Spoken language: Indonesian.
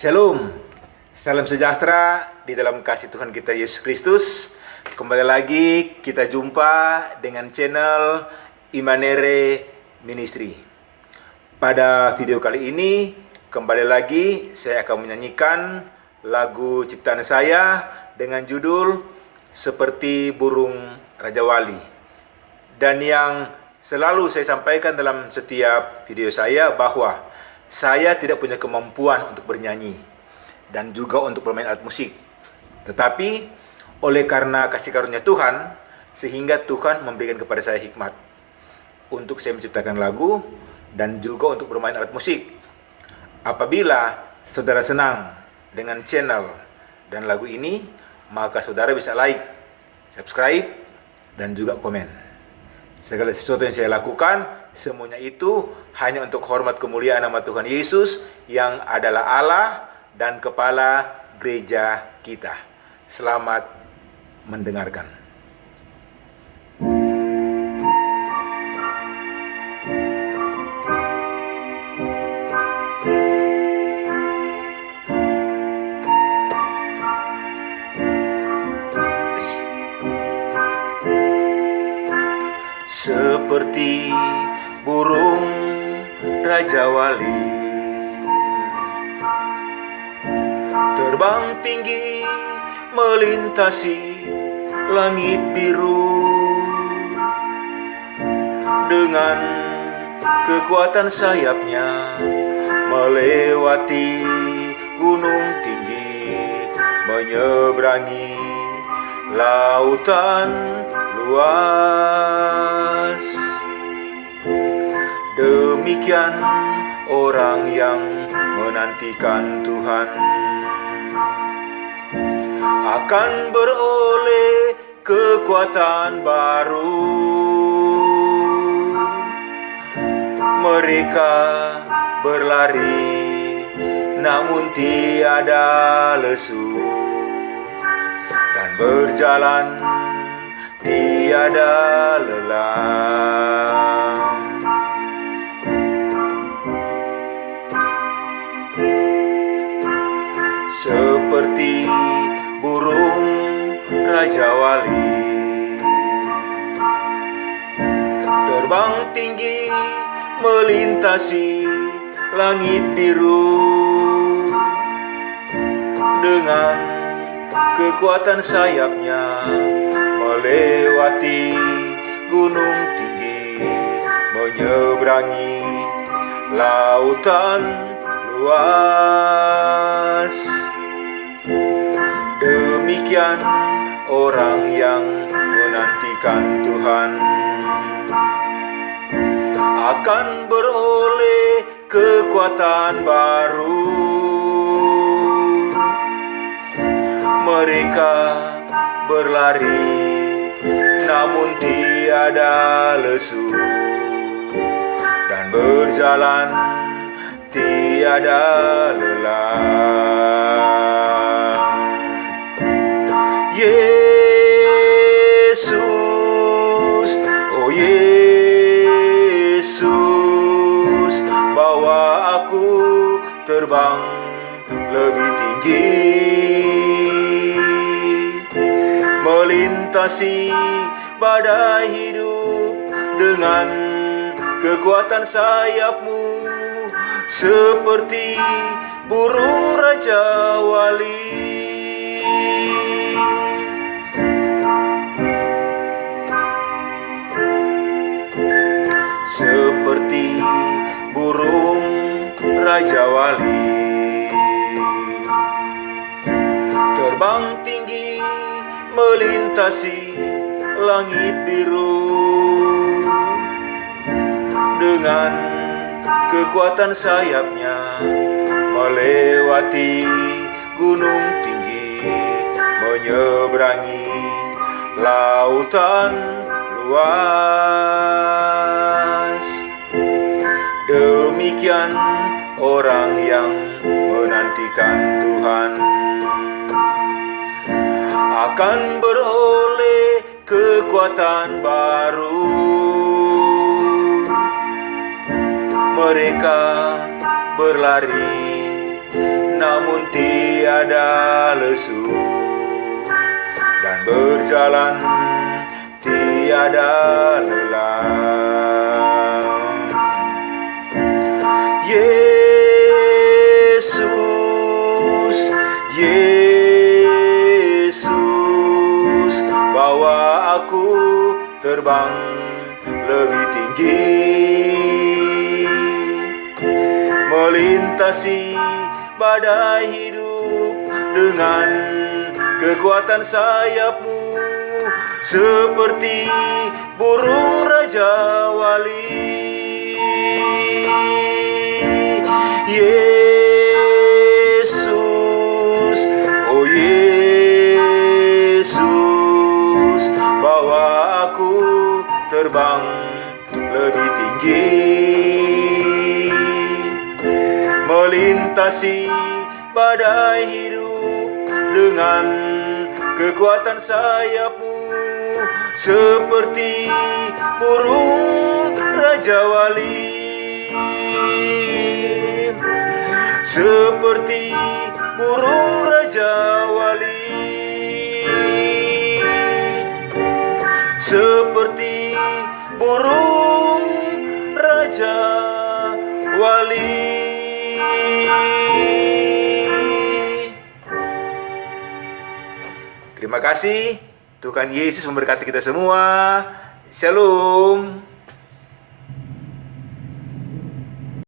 Shalom, salam sejahtera di dalam kasih Tuhan kita Yesus Kristus. Kembali lagi kita jumpa dengan channel Immanere Ministry. Pada video kali ini, kembali lagi saya akan menyanyikan lagu ciptaan saya dengan judul Seperti Burung Raja Wali. Dan yang selalu saya sampaikan dalam setiap video saya bahwa saya tidak punya kemampuan untuk bernyanyi dan juga untuk bermain alat musik. Tetapi oleh karena kasih karunia Tuhan, sehingga Tuhan memberikan kepada saya hikmat untuk saya menciptakan lagu dan juga untuk bermain alat musik. Apabila saudara senang dengan channel dan lagu ini, maka saudara bisa like, subscribe, dan juga komen. Segala sesuatu yang saya lakukan, semuanya itu hanya untuk hormat kemuliaan nama Tuhan Yesus yang adalah Allah dan kepala gereja kita. Selamat mendengarkan. Seperti burung Raja Wali, terbang tinggi melintasi langit biru, dengan kekuatan sayapnya melewati gunung tinggi, menyeberangi lautan luas. Demikian orang yang menantikan Tuhan akan beroleh kekuatan baru. Mereka berlari namun tiada lesu, dan berjalan tiada lelah. Seperti burung Raja Wali, terbang tinggi melintasi langit biru, dengan kekuatan sayapnya melewati gunung tinggi, menyeberangi lautan luas. Demikian orang yang menantikan Tuhan akan beroleh kekuatan baru. Mereka berlari namun tiada lesu, dan berjalan tiada lelah. Yesus, oh Yesus, bawa aku terbang lebih tinggi, melintasi badai hidup dengan kekuatan sayapmu, seperti burung Raja Wali. Seperti burung Raja Wali, terbang tinggi melintasi langit biru, dengan kekuatan sayapnya melewati gunung tinggi, menyeberangi lautan luas. Demikian orang yang menantikan Tuhan akan beroleh kekuatan baru. Mereka berlari namun pun tiada lesu, dan berjalan tiada lelah. Yesus, Yesus, bawa aku terbang lebih tinggi, melintasi badai hidup dengan kekuatan sayap-Mu, seperti burung Raja Wali. Yesus, oh Yesus, bawa aku terbang lebih tinggi, melintasi badai hidup dengan kekuatan sayap-Mu, seperti burung Raja Wali, seperti burung Raja Wali, seperti burung Raja Wali. Terima kasih. Tuhan Yesus memberkati kita semua. Shalom.